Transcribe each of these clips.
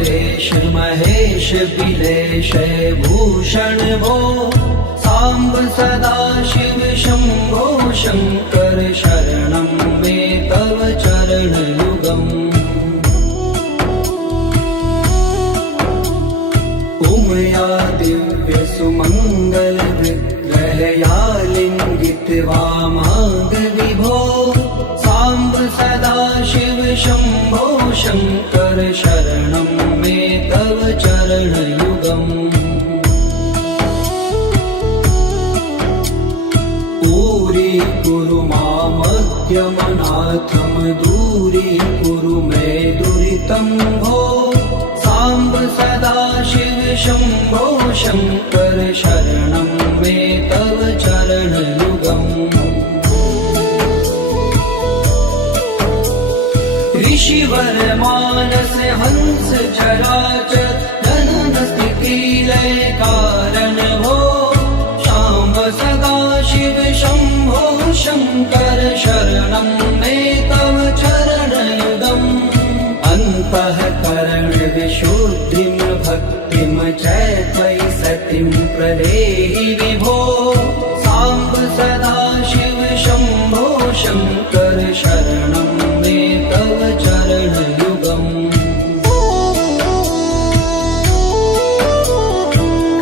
परेश महेश बिलेश भूषण भो सांब सदा शिव शंभो शंकर शरणं मे तव चरण युगम् उमया दिव्य सुमंगल विग्रहया लिंगित वामांग विभो सांब सदा शिव शंभो शंकर शरणं मे तव चरण युगम् कुरु मामद्यमनाथं दूरी कुरु मे दुरितं भो सांब सदा शिव शंभो शंकर शरणं मे तव चरण युगम् ऋषिवर मानस हंस चराचर जनन स्थिति लय कारण भो सांब सदा शिव शंभो शंकर शरणं मे तव चरण युगम् अन्तःकरण विशुद्धिं भक्तिं च त्वयि सतिं प्रदेहि विभो सांब सदा शिव शंभो शंकर शरणं मे तव चरण युगम्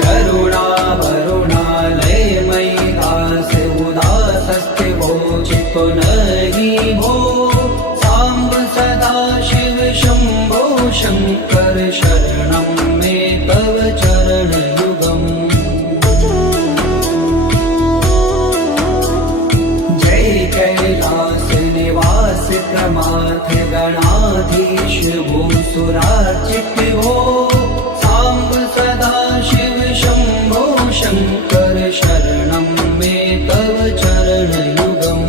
करुणा वरुणालयमयि दास उदासस्थिवो चित्तो नहि भो सांब सदा शिव शंभो शंकर शरणं मे तव चरण युगम् जय कैलास निवास प्रमाथ गणाधीश भूसुरार्चित भो सांब सदा शिव शंभो शंकर शरणं मे तव चरण युगम्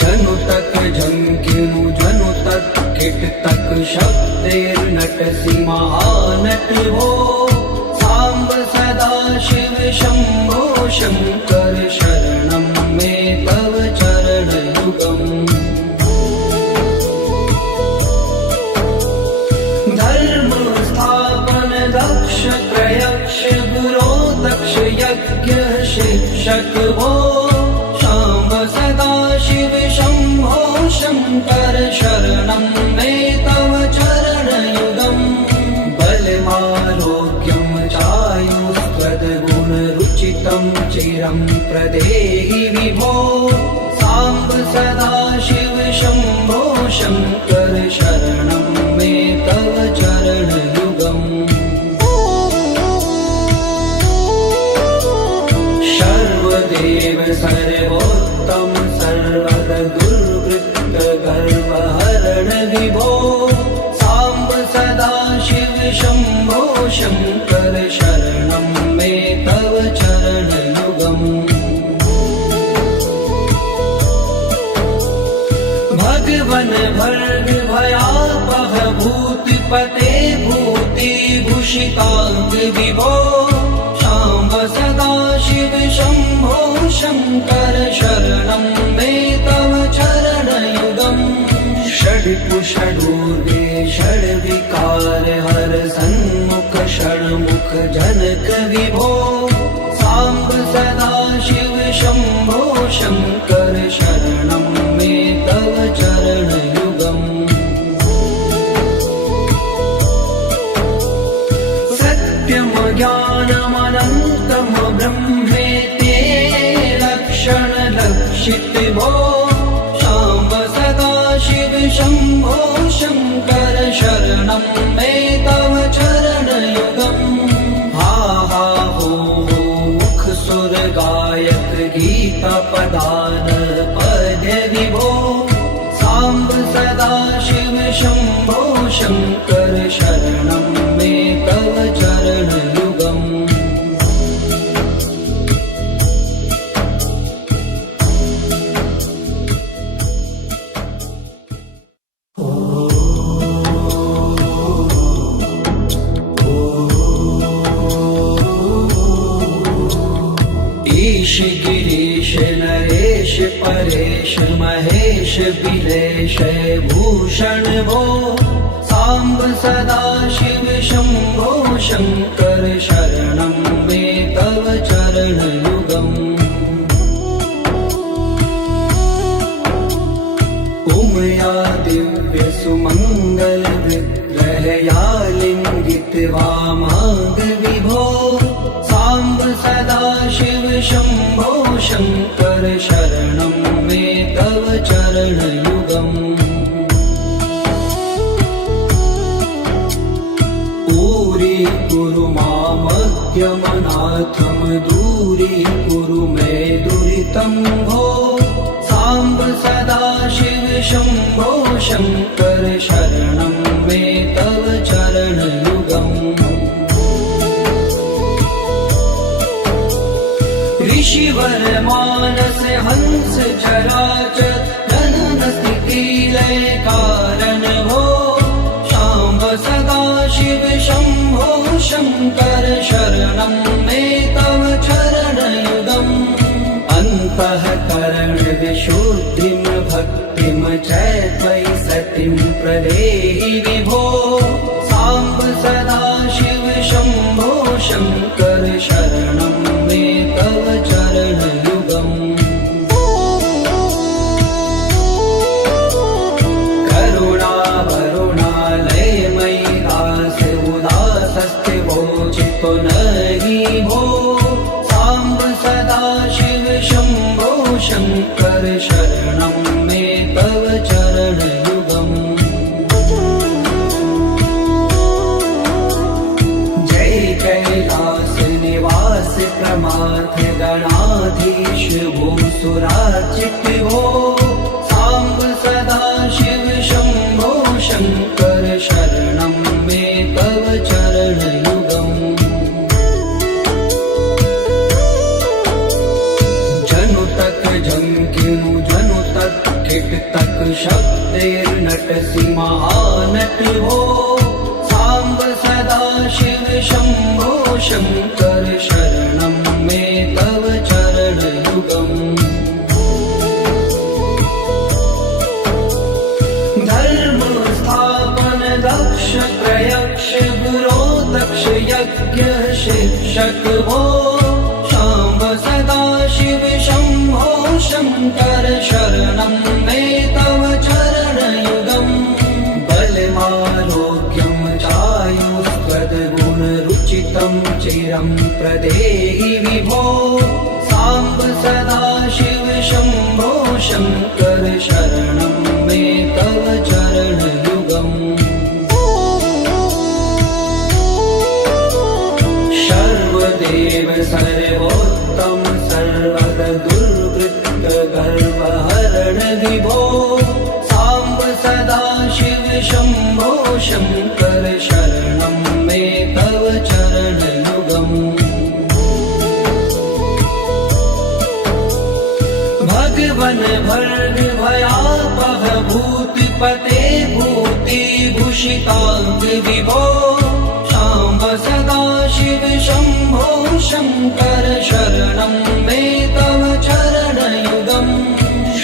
जनु तक झंकिनु जनु तक किट तक शब्दैर्नटसि महानट भो सांब सदा शिव शंभो शंकर शरणं मे तव चरण युगम् धर्म स्थापन दक्ष त्रयक्ष गुरो दक्ष यज्ञ शिक्षक भो सांब सदा शिव शंभो शंकर शरणं मे तव चरण युगम् बलमारोग्यं चायुस्त्वद्गुणरुचितं चिरं प्रदेहि विभो सांब सदा शिव शंभो शंकर शरणं मे तव चरण युगम् सर्वदेव सर्वोत्तम सर्वद दुर्वृत्त गर्वहरण विभो सांब सदा शिव शंभो शंकर शरणं मे तव चरण युगम् भगवन भर्ग भयापह भूतिपते भूति भूषितांग विभो सांब सदा शिव शंभो शंकर शरणं मे तव चरण युगम् षड्कुषडूर्वे षड्विकार हर सन्मुख षण्मुख जनक विभो सांब सदा शिव शंभो शंकर शरणं मे तव चरण युगम् सत्यम ज्ञानमनन्तं ब्रह्मेते लक्षण लक्षित भो सांब सदा शिव शंभो शंकर शरणं मे तव चरण युगम् हा हा हो मुख सुर गायक गीता पदान पद्य विभो सांब सदा शिव शंभो शंकर शरणं मे तव चरण युगम् परेश महेश बिलेश भूषण भो सांब सदा शिव शंभो शंकर शरणं मे तव चरणयुगम् उमया दिव्य सुमंगल विग्रहया लिंगित वामांग विभो सांब सदा शिव शंभो शंकर शरणं मे तव चरणयुगम् कुरु मामज्ञमनाथं दूरीकुरु मे दुरितं भो सांब सदा शिव शंभो शंकर शरणं मे तव चरणयुगम् ऋषिवर मानस हंस चराचर जनन स्थिति लय कारण भो सांब सदा शिव शंभो शंकर शरणं मे तव चरणयुगम् अन्तःकरण विशुद्धिं भक्तिं च त्वयि सतिं प्रदेहि विभो सांब सदा शिव शंभो शंकर शरणं मे तव चरणयुगम् चितो नहि भो सांब सदा शिव शंभो शंकर शरणं मे तव चरणयुगम् जय कैलास निवास प्रमाथ गणाधीश भूसुरार्चित भो सांब सदा शिव शंभो शंकर शरणं मे तव चरणयुगम् जनु तक जंकिनु जनु तक किट तक शब्देर्नटसि महानट भो सांब सदा शिव शंभो शंकर शरणं मे तव चरणयुगम् धर्म स्थापन दक्ष प्रयक्ष गुरो दक्ष यज्ञ शिक्षक भो सांब सदा शिव शंभो शंकर शरणं मे तव चरणयुगम् बलमारोग्यं चायुस्त्वद्गुणरुचितं चिरं प्रदेहि विभो सांब सदा शिव शंभो शंकर शरणं मे तव चरणयुगम् सर्वदेव सर्वोत्तम सर्वद दुर्वृत्त गर्वहरण विभो सांब सदा शिव शंभो शंकर शरणं मे तव चरणयुगम् भगवन भर्ग भयापह भूतिपते भूतिभूषितांग विभो सांब सदा शिव शंभो शंकर शरणं मे तव चरणयुगम्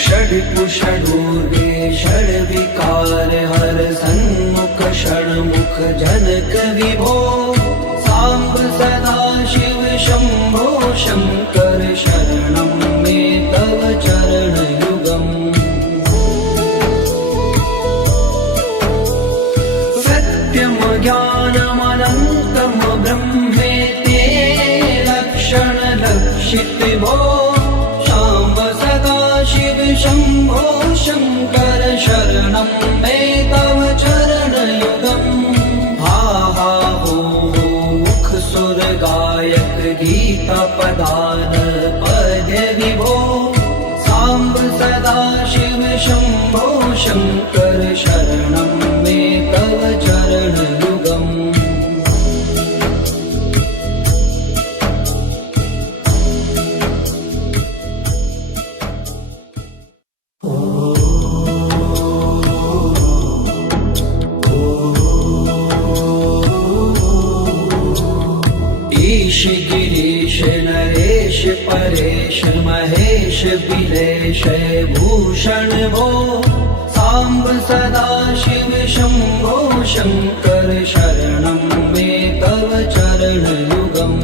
षड्कुषडूर्गे षड्विकार हर सन्मुख षण्मुख जनक विभो सांब सदा शिव शंभो शंकर शरणं मे तव चरणयुगम् सत्यं ज्ञानमनन्तं ब्रह्मेति लक्षण लक्षित भो सांब सदा शिव शंभो शंकर शरणं मे तव चरणयुगम् हा हा हो मुख सुर गायक गीता पदान पद्य विभो सांब सदा शिव शंभो शंकर शरणं मे तव चरणयुगम् ईश गिरीश नरेश परेश महेश बिलेश भूषण भो सांब सदा शिव शंभो शंकर शरणं मे तव चरणयुगम्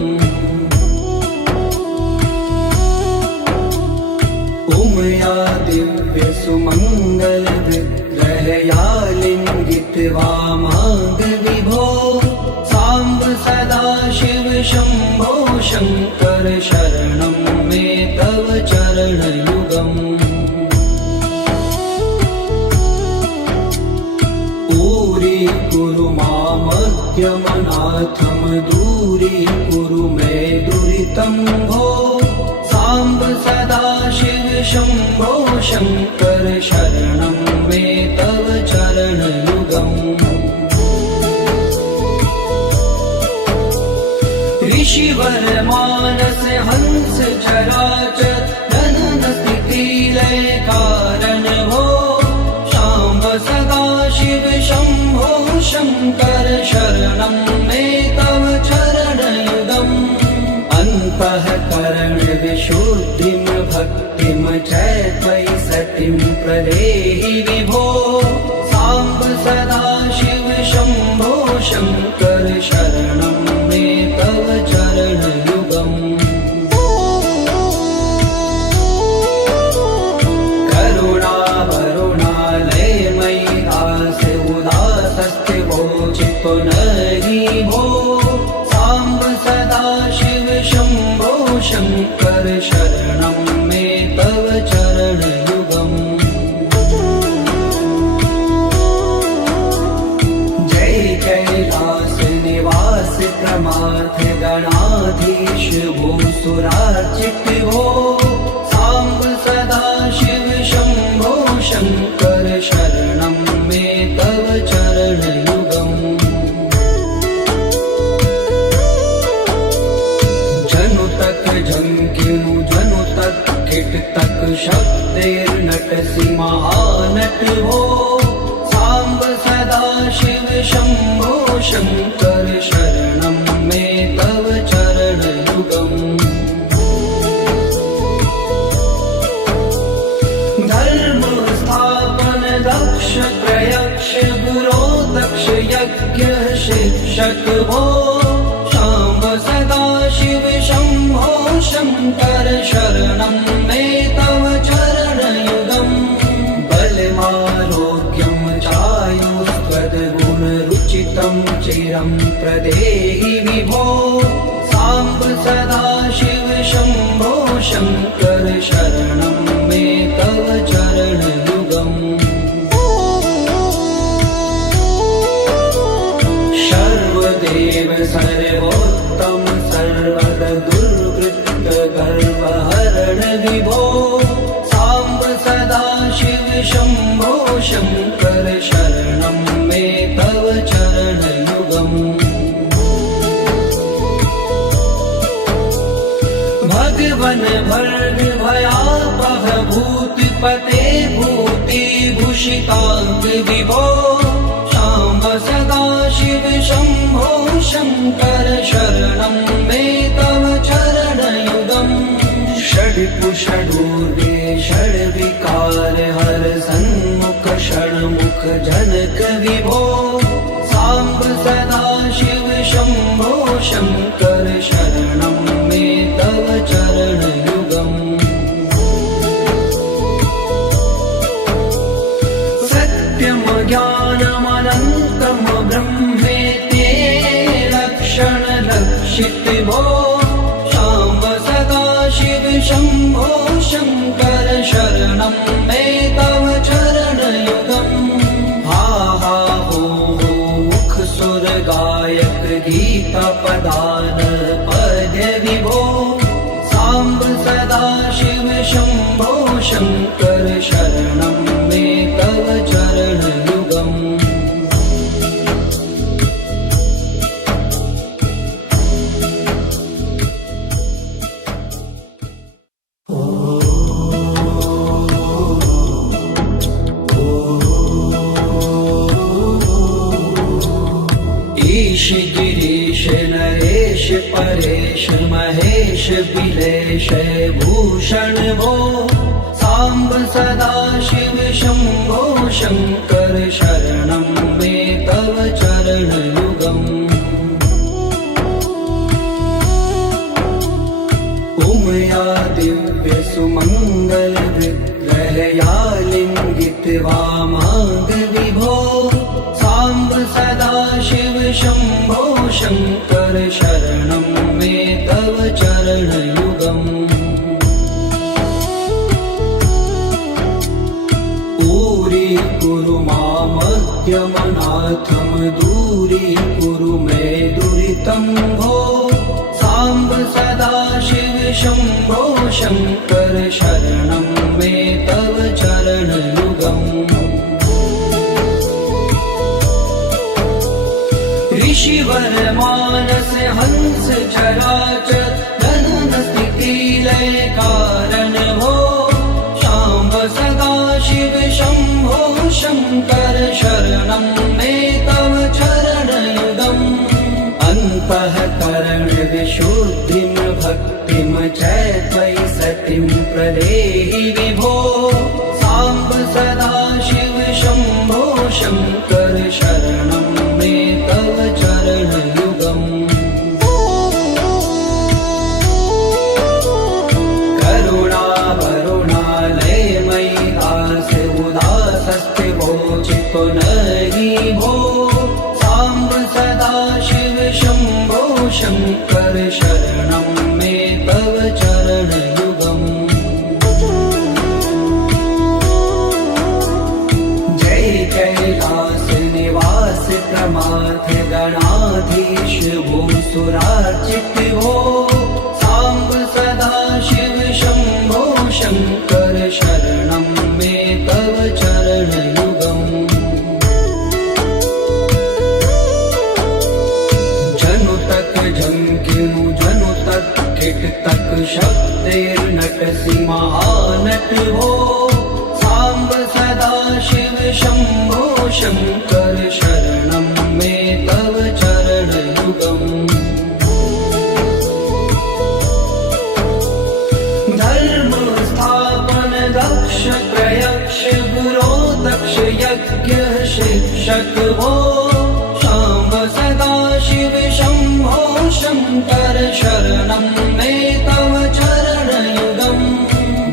उमया दिव्य सुमंगल विग्रहया लिंगित वामांग विभो सांब सदा शिव शंभो शंकर शरणं मे तव चरणयुगम् कुरु मामज्ञमनाथं दूरीकुरु मे दुरितं भो सांब सदा शिव शंभो शंकर शरणं मे तव चरणयुगम् ऋषिवर मानस हंस चराचर जनन स्थिति लय कारण भो सांब सदा शिव शंभो शंकर शरणं मे तव चरणयुगम् अन्तःकरण विशुद्धिं भक्तिं च त्वयि सतिं प्रदेहि विभो सांब सदा शिव शंभो शंकर शरणं मे तव चरणयुगम् चित्तो नहि भो सांब सदा शिव शंभो शंकर शरणं मे तव चरणयुगम् जय कैलास निवास प्रमाथ गणाधीश भूसुरार्चित भो सांब सदा शिव शंभो शंकर शरणं मे तव चरणयुगम् जनु तक झंकिनु जनु तक किट तक शब्देर्नटसि महानट भो सांब सदा शिव शंभो शंकर शरणं मे तव चरणयुगम् धर्म स्थापन दक्ष प्रयक्ष गुरो दक्ष यज्ञ शिक्षक भो सांब सदा शिव शंभो शंकर शरणं मे तव चरणयुगम् बलमारोग्यं चायुस्त्वद्गुणरुचितं चिरं प्रदेहि विभो सांब सदा शिव शंभो शंकर शरणं मे तव चरणयुगम् सर्वदेव सर्वोत्तम सर्वद दुर्वृत्त गर्वहरण विभो सांब सदा शिव शंभो शंकर शरणं मे तव चरणयुगम् भगवन भर्ग भयापह भूतिपते भूतिभूषितांग विभो सांब सदा शिव शंभो शंकर शरणं मे तव चरणयुगम् षड्पुषडूर्वे षड्विकार हर सन्मुख षण्मुख जनक विभो सांब सदा शिव शंभो शंकर शरणं मे तव चरणयुगम् सत्यं ज्ञानमनन्तं ब्रह्मेति लक्षण लक्षित भो सांब सदा शिव शंभो शंकर शरणं मे तव चरणयुगम् हा हा हो मुख सुर गायक गीता पदान पद्य विभो सांब सदा शिव शंभो शंकर शरणं मे तव चरणयुगम् ईश गिरीश नरेश नरेश परेश महेश बिलेश भूषण भो सांब सदा शिव शंभो शंकर शरणं मे तव चरणयुगम् उमया दिव्य सुमंगल विग्रहया लिंगित वामांग विभो सांब सदा शिव शंभो शंकर शरणं मे तव चरणयुगम् कुरु मामद्यमनाथं दूरीकुरु मे दुरितं भो सांब सदा शिव शंभो शंकर शरणं मे तव चरणयुगम् ऋषिवर मानस हंस चराचर धन स्थिति लय कारण भो सांब सदा शिव शंभो शंकर शरणं मे तव चरणयुगम् अन्तःकरण विशुद्धिं भक्तिं च त्वयि सतिं प्रदेहि विभो सांब सदा शिव शंभो शंकर शरणं मे तव चरणयुगम् चित्तो नहि भो सांब सदा शिव शंभो शंकर शरणं मे तव चरणयुगम् जय कैलास निवास प्रमाथ गणाधीश भूसुरार्चित भो सांब सदा शिव शंभो शंकर शरणं मे तव चरणयुगम् जनु तक झंकिनु जनु तक किट तक शब्देर्नटसि महानट हो सांब सदा शिव शंभो शंकर शरणं मे तव चरणयुगम् धर्म स्थापन दक्ष प्रयक्ष गुरो दक्ष यज्ञ शिक्षक हो सांब सदा शिव शंभो शंकर शरणं मे तव चरणयुगम्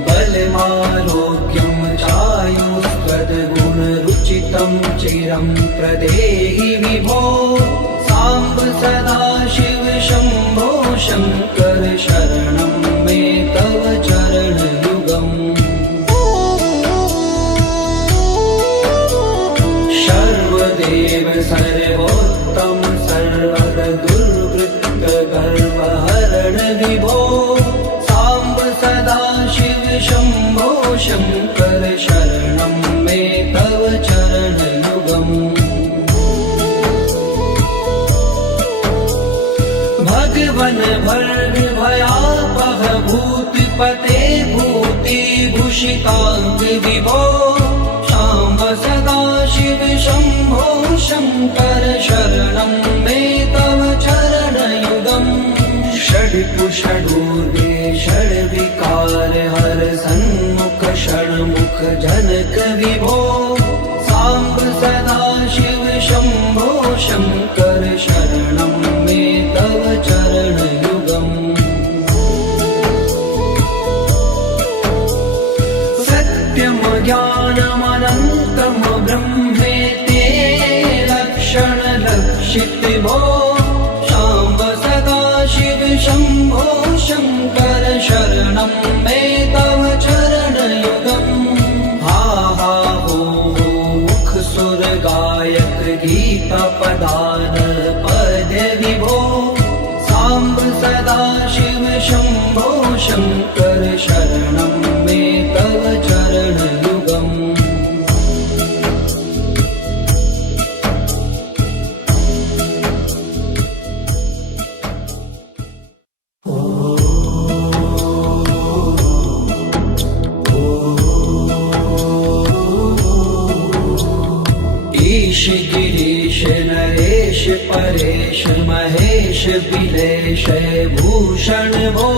बलमारोग्यं चायुस्त्वद्गुणरुचितं चिरं प्रदेहि विभो सांब सदा शिव शंभो शंकर शरणं मे तव चरणयुगम् सर्वदेव सर्वोत्तम सर्वर दुर्वृत्त गर्वहरण विभो सांब सदा शिव शंभो शंकर शरणं मे तव चरणयुगम् भगवन भर्ग भयापह भूतिपते भूतिभूषितांग विभो सांब सदा शिव शंभो शंकर शरणं मे तव चरणयुगम् षड्कुषडूर्वे षड्विकार हर सन्मुख षण्मुख जनक विभो सांब सदा शिव शंभो शंकर शरणं मे तव चरणयुगम् सत्यं ज्ञानमनन्तं ब्रह्मेति लक्षण लक्षित भो सांब सदा शिव शंभो शंकर शरणं मे तव चरणयुगम् हा हा हो मुख सुर गायक गीता पदान पद विभो सांब सदा शिव शंभो शंकर शरणं मे तव चरणयुगम् ईश गिरीश नरेश परेश महेश विलेश भूषण भो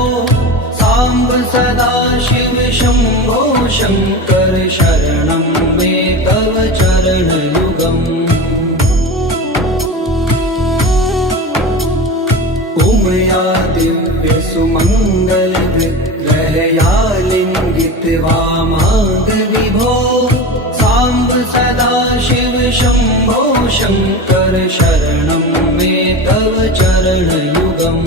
सांब सदाशिव शंभो शंकर शरणं मे तव चरणयुगम् उमया दिव्य सुमंगल विग्रहया लिंगित वामांग विभो सांब सदाशिव शंभो शंकर शरणं मे तव चरणयुगम्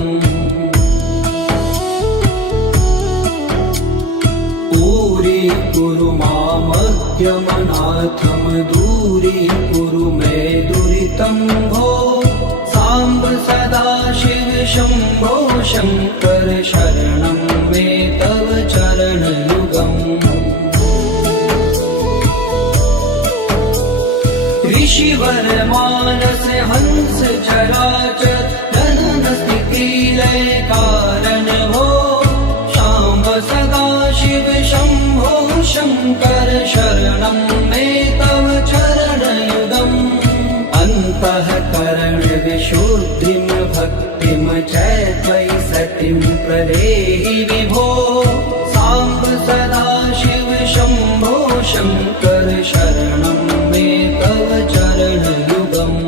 दूरी मामज्ञमनाथम दूरी कुरु मे दुरितं भो सांब सदाशिव शंभो शंकर शरणं मे तव चरणयुगम् ऋषिवर मानस हंस चराचर जनन स्थिति लय कारण भो सांब सदाशिव शंभो शंकर शरणं मे तव चरणयुगम् अन्तःकरण विशुद्धिं भक्तिं च त्वयि सतिं प्रदेहि विभो सांब सदाशिव शंभो शंकर शरणं मे तव चरणयुगम्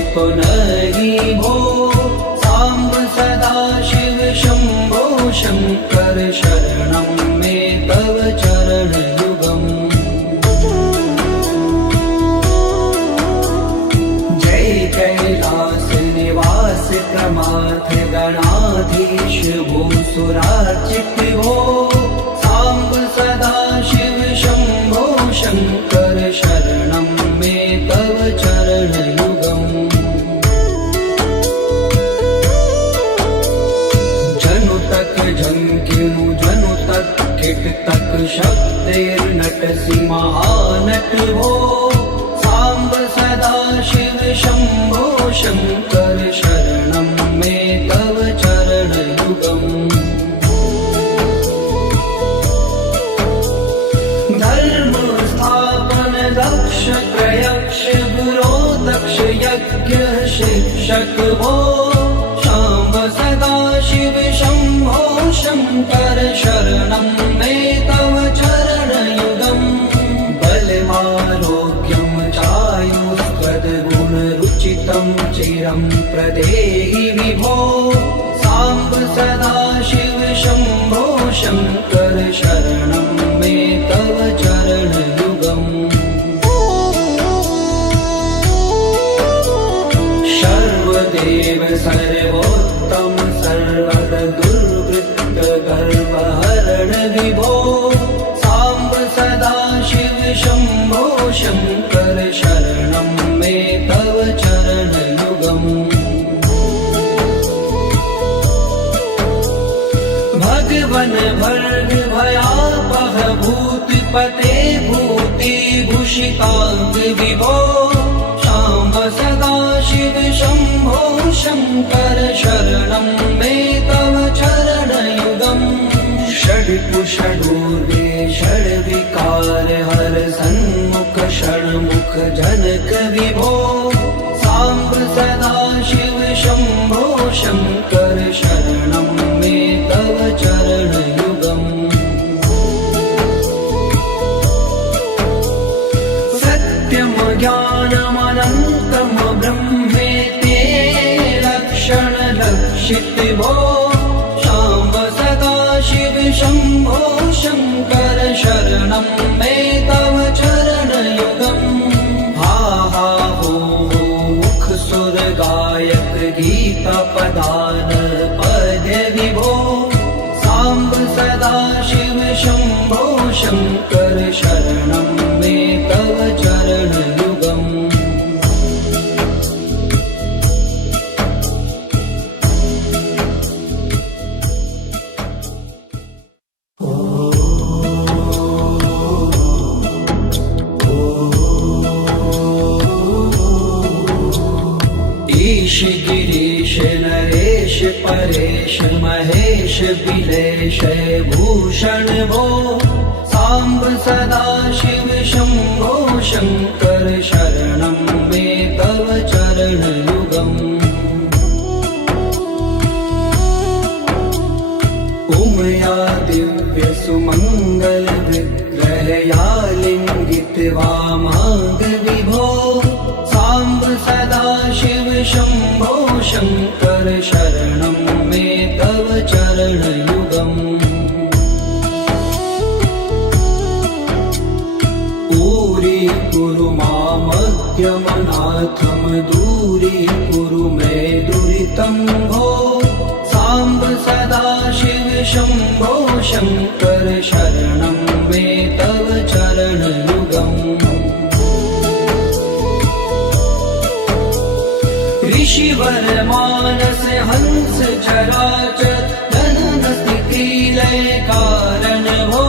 नहीं भो सांब सदाशिव शंभो शंकर शरणं मे तव चरणयुगम् जय कैलास निवास प्रमाथ गणाधीश भूसुरार्चित भो सांब सदाशिव शंभो शंकर शरणं मे तव चरणयुगम् झंकिनु जनु तक किट तक शब्देर्नटसि महानट भो सांब सदाशिव शंभो शंकर शरणं मे तव चरणयुगम् धर्म स्थापन दक्ष प्रयक्ष गुरो दक्ष यज्ञ शिक्षक भो सांब सदाशिव शंभो शंकर शरणं मे तव चरणयुगम् बलमारोग्यं चायुस्त्वद्गुणरुचितं चिरं प्रदेहि विभो सांब सदाशिव शंभो शंकर शरणं मे तव चरणयुगम् सर्वदेव सर्वोत्तम सर्वद दुर्वृत्त गर्वहरण विभो सांब सदाशिव शंभो शंकर शरणं मे तव चरणयुगम् भगवन भर्ग भयापह भूतिपते भूति भूषितांग विभो सांब सदाशिव शंभो शंकर शरणं मे तव चरणयुगम् षड्कुषडूर्वे षड्विकार हर सन्मुख षण्मुख जनक विभो सांब सदाशिव शंभो शंकर शरणं मे तव चरणयुगम् सत्यम ज्ञानमनन्तं ब्रह्मेति लक्षण लक्षित भो सांब सदाशिव शंभो शंकर शरणं मे तव चरणयुगम् हा हा हो मुख सुर गायक गीता पदान पद्य विभो सांब सदाशिव शंभो शंकर शरणं मे तव चरणयुगम् ईश गिरीश नरेश परेश महेश विलेश गिरीशय भूषण भो साम्ब सदाशिव शम्भो शङ्कर शरणं मे तव चरणयुगम् उमया दिव्य सुमङ्गल विग्रहया लिङ्गित वामाङ्ग विभो साम्ब सदाशिव शम्भो शङ्कर शरणं मे तव चरणयुगम् दूरीकुरु मामज्ञमनाथं दूरीकुरु मे दुरितं भो साम्ब सदाशिव शम्भो शङ्कर शरणं मे तव चरणयुगम् ऋषिवर मानस हंस चराचर जनन स्थिति लय कारण भो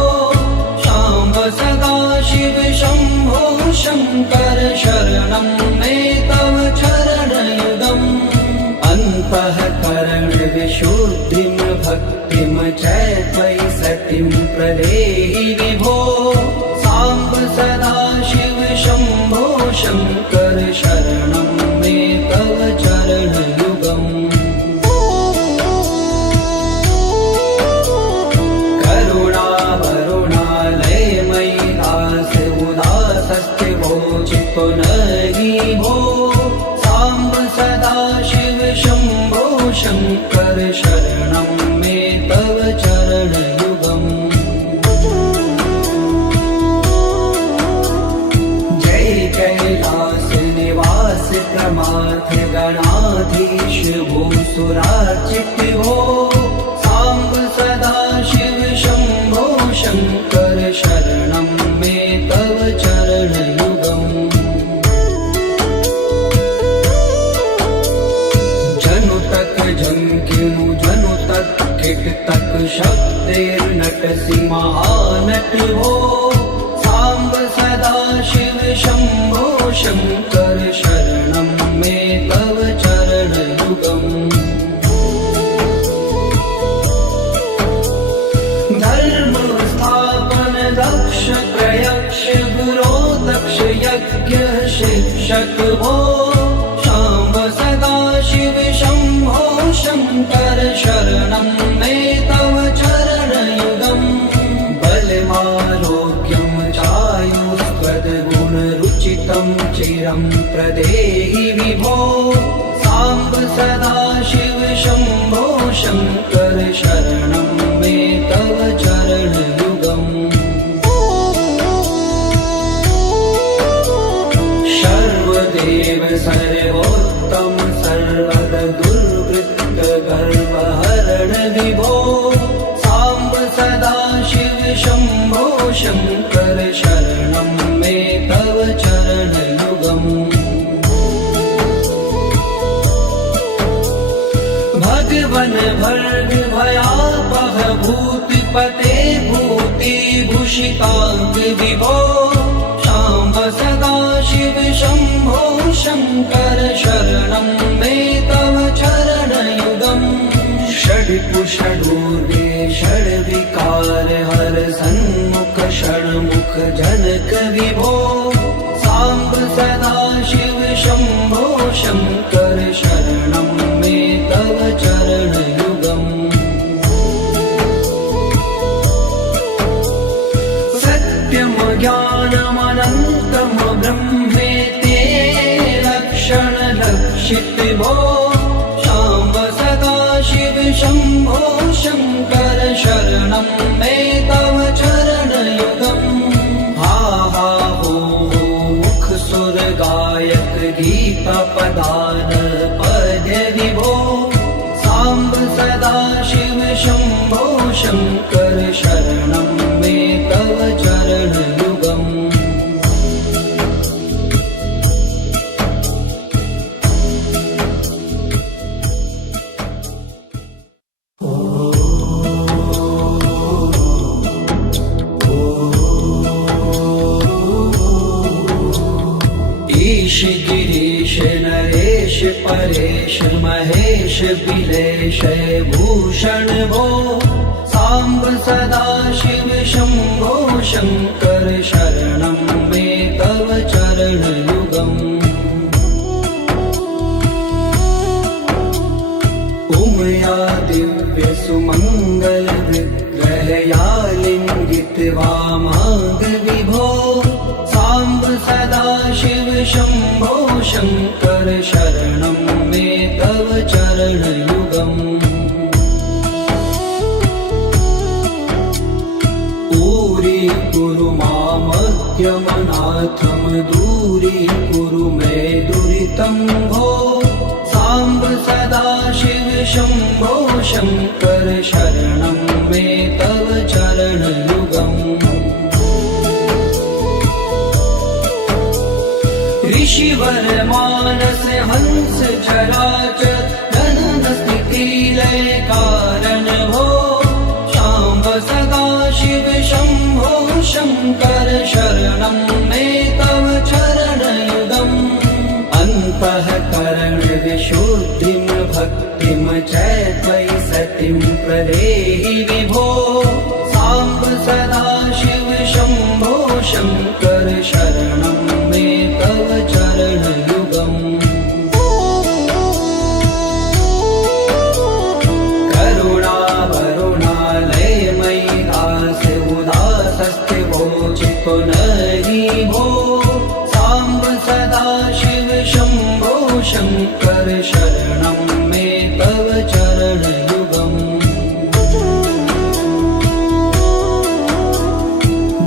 शाम्ब सदाशिव शम्भो शङ्कर शरणं मे तव चरणयुगम् अन्तःकरण विशुद्धिं भक्तिं च त्वयि सतिं प्रदेहि विभो साम्ब सदाशिव शम्भो शङ्कर शरणं मे तव चरणयुगम् करुणावरुणालयमयि दास उदासस्थिवो चित्तो नहि भो साम्ब सदाशिव शम्भो शङ्कर शरणं मे तव चरणयुगम् जय कैलास निवास प्रमाथ गणाधीश भूसुरार्चित भो साम्ब सदाशिव शम्भो शङ्कर शरणं मे तव चरणयुगम् जनु तक झंकिनु जनु तक किट तक शब्देर्नटसि महानट भो साम्ब सदाशिव शम्भो शङ्कर शरणं मे तव चरणयुगम् धर्म स्थापन दक्ष प्रयक्ष गुरो दक्ष यज्ञ शिक्षक भो शाम्ब सदाशिव शम्भो शङ्कर शरणं मे तव चरणयुगम् बलमारोग्यं चायुस्त्वद्गुणरुचितं चिरं प्रदेहि विभो साम्ब सदाशिव शम्भो शङ्कर शरणं मे तव चरणयुगम् सर्वदेव सर्वोत्तम सर्वद दुर्वृत्त गर्वहरण विभो साम्ब सदाशिव शम्भो शङ्कर शरणं मे तव चरणयुगम् भगवन भर्ग भयापह भूतिपते भूतिभूषिताङ्ग विभो शाम्ब सदाशिव शम्भो शङ्कर शरणं मे तव चरणयुगम् षड्कुषडूर्वे षड्विकार हर सन्मुख षण्मुख जनक विभो साम्ब सदाशिव शम्भो शङ्कर शरणं मे तव चरणयुगम् सत्यं ज्ञानमनन्तं ब्रह्मेति लक्षणलक्षित भो शाम्ब सदाशिव शम्भो शङ्कर शरणं मे तव चरणयुगम् हा हा हो मुख सुर गायक गीता पदान पद्य विभो साम्ब सदाशिव शम्भो शङ्कर शरणं मे तव चरणयुगम् ईश गिरीश नरेश परेश महेश बिलेश भूषण भो साम्ब सदा शिव शम्भो शङ्कर शरणं मे तव चरणयुगम् उमया दिव्य सुमङ्गल विग्रहया लिङ्गित वामाङ्ग विभो साम्ब सदा शिव शम्भो शङ्कर शरणं मे तव चरणयुगम् कुरु मामद्यमनाथं दूरीकुरु मे दुरितं भो साम्ब सदा शिव शम्भो शङ्कर शरणं मे तव चरणयुगम् ऋषिवर मानस हंस चराचर जनन स्थिति लय कारण भो शाम्ब सदा शिव शम्भो शङ्कर शरणं मे तव चरणयुगम् अन्तःकरण विशुद्धिं भक्तिं च त्वयि सतिं प्रदेहि विभो साम्ब सदा शिव शम्भो शङ्कर शरणं मे तव चरणयुगम् पुनरि भो साम्ब सदा शिव शम्भो शङ्कर शरणं मे तव चरणयुगम्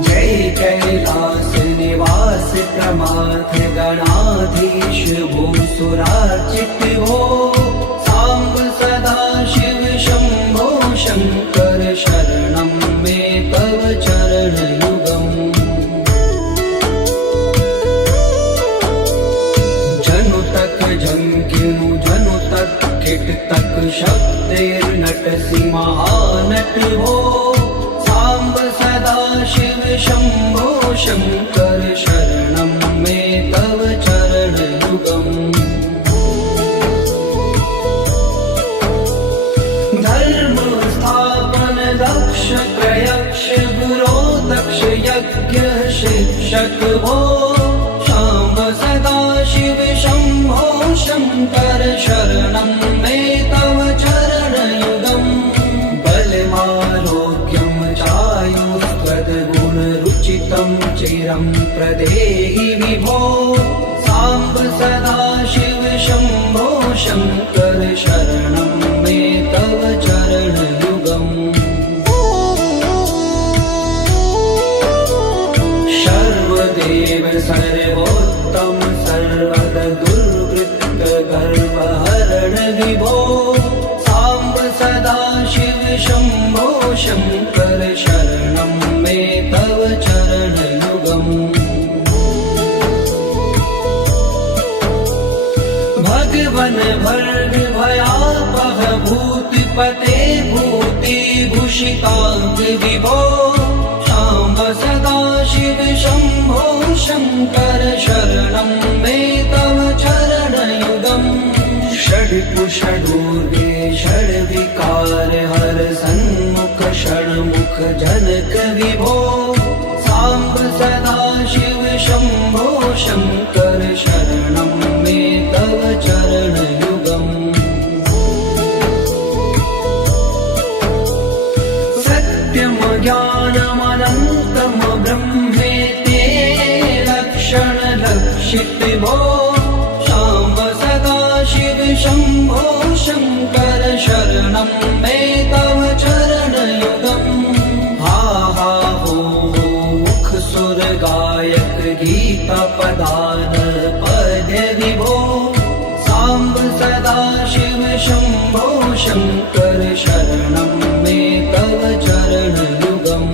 जय कैलास निवास प्रमाथ गणाधीश भूसुरार्चित भो साम्ब सदा शिव शम्भो शङ्कर शरणं मे तव चरणयुगम् जंकिनु जनु तक किट तक शब्दैर्नटसि महानट भो साम्ब सदा शिव शम्भो शङ्कर शरणं मे तव चरणयुगम् धर्म स्थापन दक्ष प्रयक्ष गुरो दक्ष यज्ञ शिक्षक भो शाम्ब सदा शिव शम्भो शङ्कर शरणं मे तव चरणयुगम् बलमारोग्यं चायुस्त्वद्गुणरुचितं चिरं प्रदेहि विभो साम्ब सदा शिव शम्भो शङ्कर शरणं मे तव चरणयुगम् सर्वदेव सर्वोत्तम सर्वद दुर्वृत्त गर्वहरण विभो साम्ब सदा शिव शम्भो शङ्कर शरणं मे तव चरणयुगम् भगवन् भर्ग भयापह भूतिपते भूतिभूषिताङ्ग विभो साम्ब सदा शिव शम्भो शङ्कर शरणं मे तव चरणयुगम् षड्कुषडूर्गे षड्विकार हर सन्मुख षण्मुख जनक विभो साम्ब सदा शिव शम्भो शङ्कर शरणं मे तव चरणयुगम् सत्यं ज्ञानमनन्तं ब्रह्मेति लक्षण लक्षित भो साम्ब सदा शिव शम्भो शङ्कर शरणं मे तव चरणयुगम् हा हा हो मुख सुर गायक गीता पदान पद्य विभो साम्ब सदा शिव शम्भो शङ्कर शरणं मे तव चरणयुगम्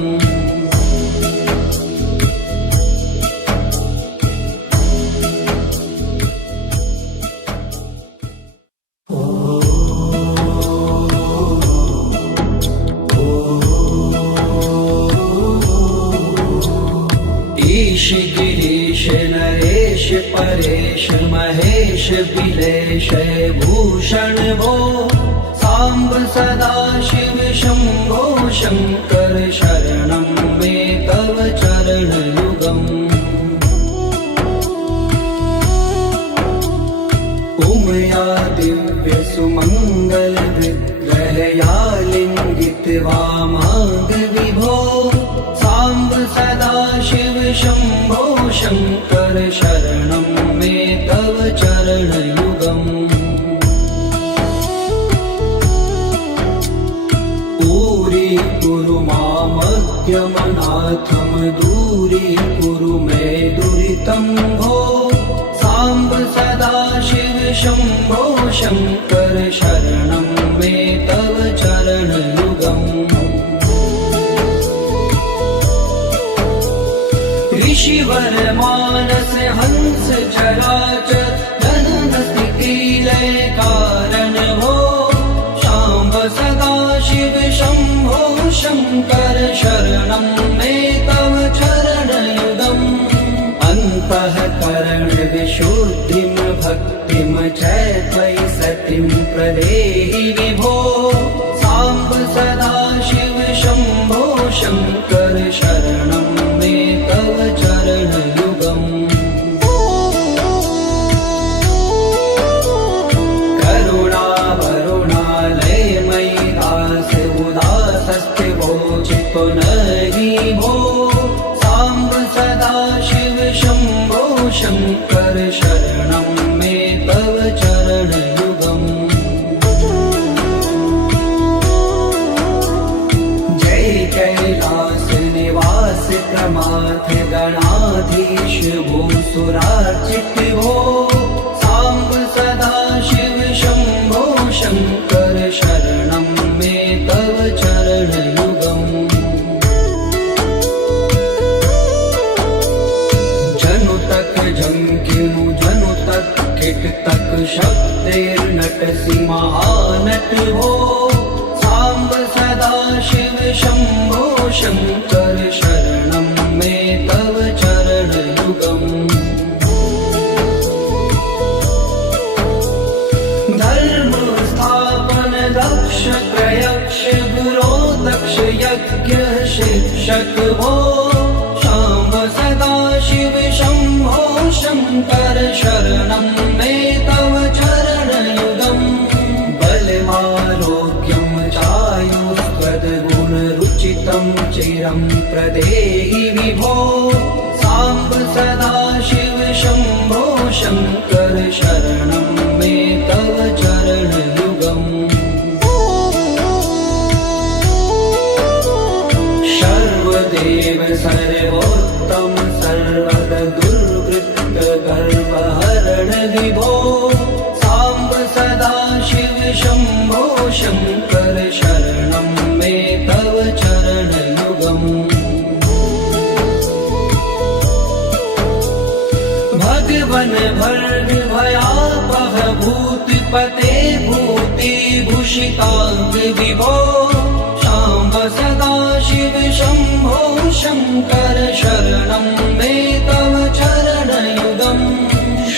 ईश गिरीश नरेश परेश महेश बिलेश भूषण भो साम्ब सदाशिव शम्भो शङ्कर शरणं मे तव चरणयुगम् उमया दिव्यसुमङ्गल विग्रहया लिङ्गित वामाङ्ग विभो साम्ब सदाशिव शम्भो शङ्कर शरणं मे तव चरणयुगम् दूरी मामज्ञमनाथं दूरीकुरु मे दुरितं भो साम्ब सदाशिव शम्भो शङ्कर शरणं मे तव चरणयुगम् ऋषिवर मानस हंस चराचर जनन स्थिति लय कारण भो शाम्ब सदाशिव शम्भो शङ्कर शरणं मे तव चरणयुगम् अन्तःकरण विशुद्धिं भक्तिं च त्वयि सतिं प्रदेहि विभो साम्ब सदाशिव शम्भो शङ्कर शरणं मे तव चरणयुगम् पुनहि भो साम्ब सदाशिव शम्भो शङ्कर शरणं मे तव चरणयुगम् जय कैलास निवास प्रमाथ गणाधीश भूसुरार्चित भो साम्ब सदाशिव शम्भो शङ्कर शरणं मे तव चरणयुगम् झंकिनु जनु तक किट तक शब्दैर्नटसि महानट हो साम्ब सदाशिव शम्भो शङ्कर शरणं मे तव चरणयुगम् धर्म स्थापन दक्ष प्रयक्ष गुरो दक्ष यज्ञ शिक्षक भो शाम्ब सदाशिव शम्भो शङ्कर शरणं मे तव चरणयुगम् बलमारोग्यं चायुष्पदगुणरुचितं चिरं प्रदेहि विभो साम्ब सदाशिव शम्भो शङ्कर शरणं मे तव चरणयुगम् सर्वदेव सर्वोत्तम सर्वद दुर्वृत्त गर्वहरण विभो साम्ब सदाशिव शम्भो शङ्कर शरणं मे तव चरणयुगम् भगवन् भर्ग भयापह भूतिपते भूतिभूषिताङ्ग विभो साम्ब सदाशिव शम्भो शङ्कर शरणं मे तव चरणयुगम्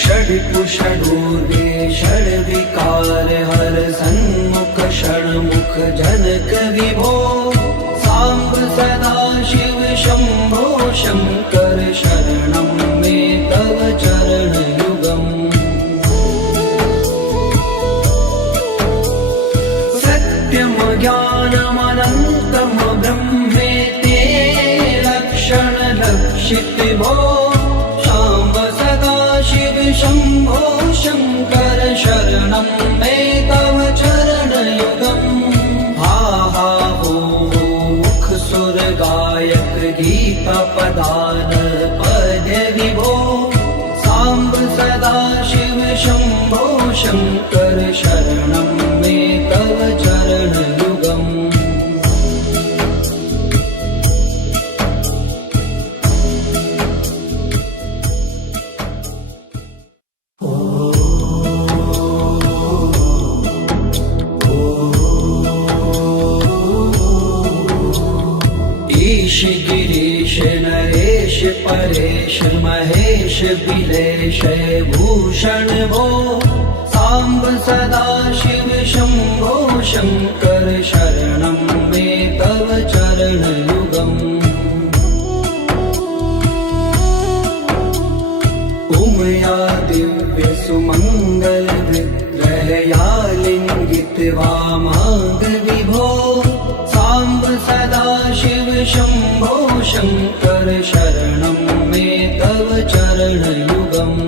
षड्कुषडूर्वे षड्विकार हर सन्मुख षण्मुख जनक विभो साम्ब सदाशिव शम्भो शङ्कर शरणं मे तव चरणयुगम् सत्यं ज्ञानमनन्तं ब्रह्मेते लक्षणलक्षित भो साम्ब सदाशिव शम्भो शङ्कर शरणं मे तव चरणयुगम् हा हा हो मुख सुर गायक गीता पदान पद विभो साम्ब सदाशिव शम्भो शङ्कर शरणं मे तव चरणयुगम् ईश गिरीश नरेश परेश महेश बिलेश भूषण भो साम्ब सदा शिव शम्भो शङ्कर शरणं मे तव चरणयुगम् उमया दिव्य सुमङ्गल विग्रहया लिङ्गित वामाङ्ग विभो साम्ब सदा शिव शम्भो शङ्कर शरणं मे तव चरणयुगम्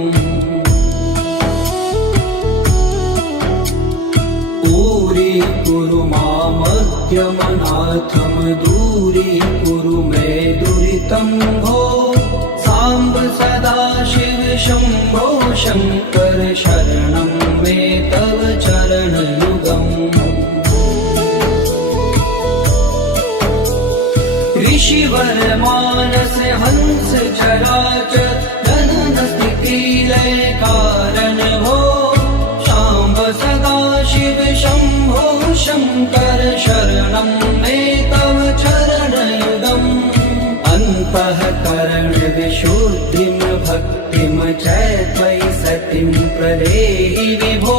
कुरु मामद्यमनाथं दूरीकुरु मे दुरितं भो साम्ब सदा शिव शम्भो शङ्कर शरणं मे तव चरणयुगम् ऋषिवर मानस हंस चराचर जनन स्थिति लय कारण भो शाम्ब सदा शिव शम्भो शङ्कर शरणं मे तव चरणयुगम् अन्तःकरण विशुद्धिं भक्तिं च त्वयि सतिं प्रदेहि विभो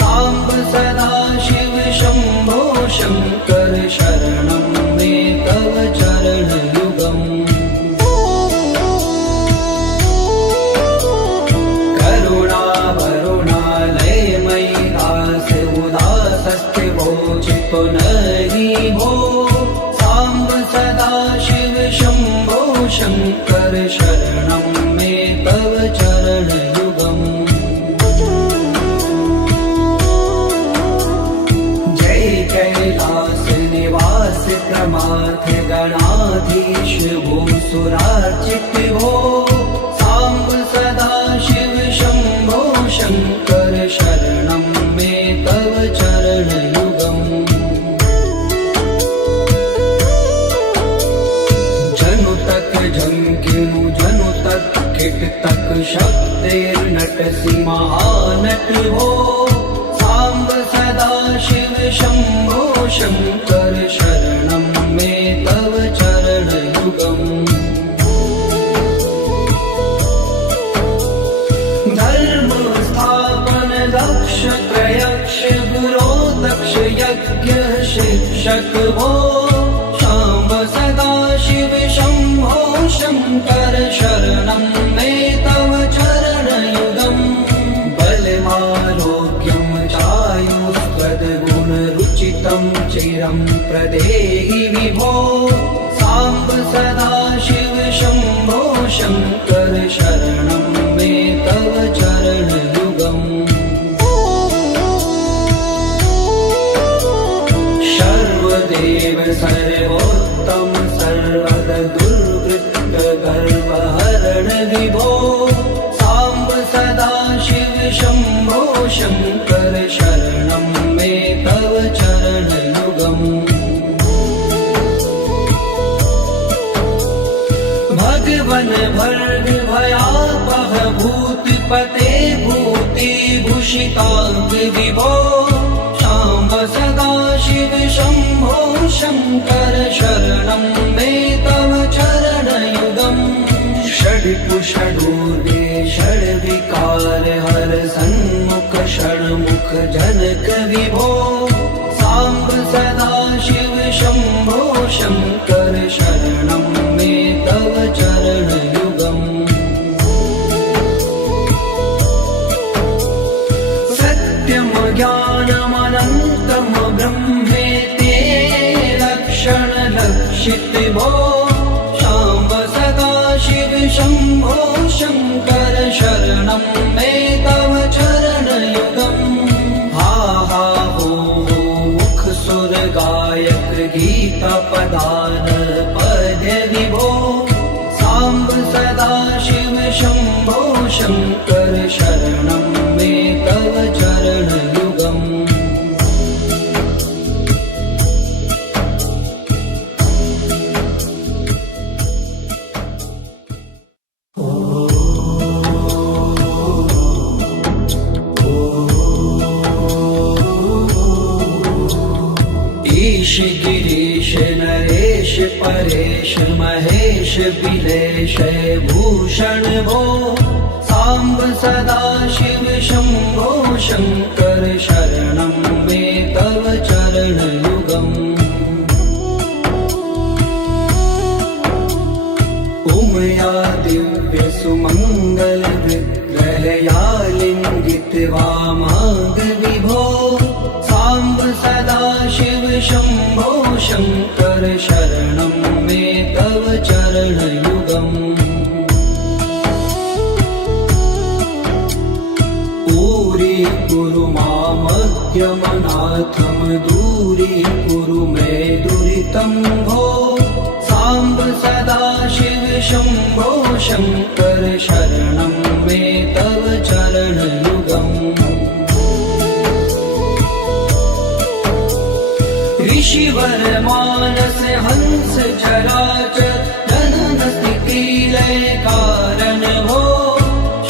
साम्ब सदा शिव शम्भो शङ्कर शरणं मे तव चरणयुगम् पुनरि भो साम्ब सदा शिव शम्भो शङ्कर शरणं मे तव चरणयुगम् जय कैलास निवास प्रमाथ गणाधीश भूसुरार्चित भो साम्ब सदा शिव शम्भो शङ्कर शरणं मे तव चरणयुगम् झंकिनु जनु तक किट तक शब्देर्नटसि महानट हो साम्ब सदा शिव शम्भो शङ्कर शरणं मे तव चरणयुगम् धर्म स्थापन दक्ष प्रयक्ष गुरो दक्ष यज्ञ शिक्षक भो शाम्ब सदा शिव शम्भो शङ्कर शरणं मे तव चरणयुगम् बलमारोग्यं चायुस्त्वद्गुणरुचितं चिरं प्रदेहि विभो साम्ब सदा शिव शम्भो शङ्कर शरणं मे तव चरणयुगम् सर्वदेव सर्वोत्तम सर्वद दुर्वृत्त गर्वहरण विभो साम्ब सदा शिव शम्भो शङ्कर शरणं मे तव चरणयुगम् भगवन् भर्ग भयापह भूतिपते भूतिभूषिताङ्ग विभो साम्ब सदा शिव शम्भो शङ्कर शरणं मे तव चरणयुगम् षड्कुषडूर्वे षड्विकार हर सन्मुख षण्मुख जनक विभो साम्ब सदा शिव शम्भो शङ्कर शरणं मे तव चरणयुगम् सत्यं ज्ञानमनन्तं ब्रह्मेति लक्षणलक्षित भो शाम्ब सदा शिव शम्भो शङ्कर शरणं मे तव चरणयुगम् हा हा हो मुख सुर गायक गीता पदान पद्य विभो साम्ब सदा शिव शम्भो शङ्कर शरणं मे तव चरणयुगम् ईश गिरीश नरेश परेश महेश बिलेश भूषण भो साम्ब सदा शिव शम्भो शङ्कर शरणं मे तव चरणयुगम् उमया दिव्य सुमङ्गल विग्रहया लिङ्गित वामाङ्ग विभो साम्ब सदा शिव शम्भो शङ्कर शरणं मे तव चरणयुगम् दूरी मामज्ञमनाथं दूरीकुरु मे दुरितं भो साम्ब सदा शिव शम्भो शङ्कर शरणं मे तव चरणयुगम् ऋषिवर मानस हंस चराचर जनन स्थिति लय कारण भो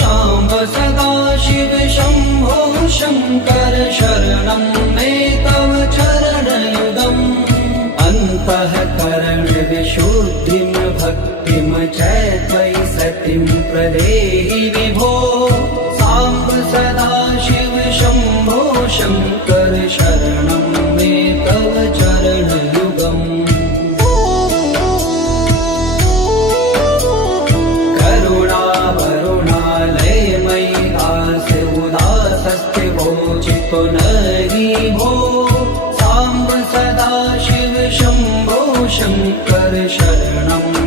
शाम्ब सदा शिव शम्भो शङ्कर शरणं मे तव चरणयुगम् अन्तःकरण विशुद्धिं भक्तिं च त्वयि सतिं प्रदेहि विभो साम्ब सदा शिव शम्भो शङ्कर शरणं मे तव चरणयुगम् पुनरि भो साम्ब सदा शिव शम्भो शङ्कर शरणं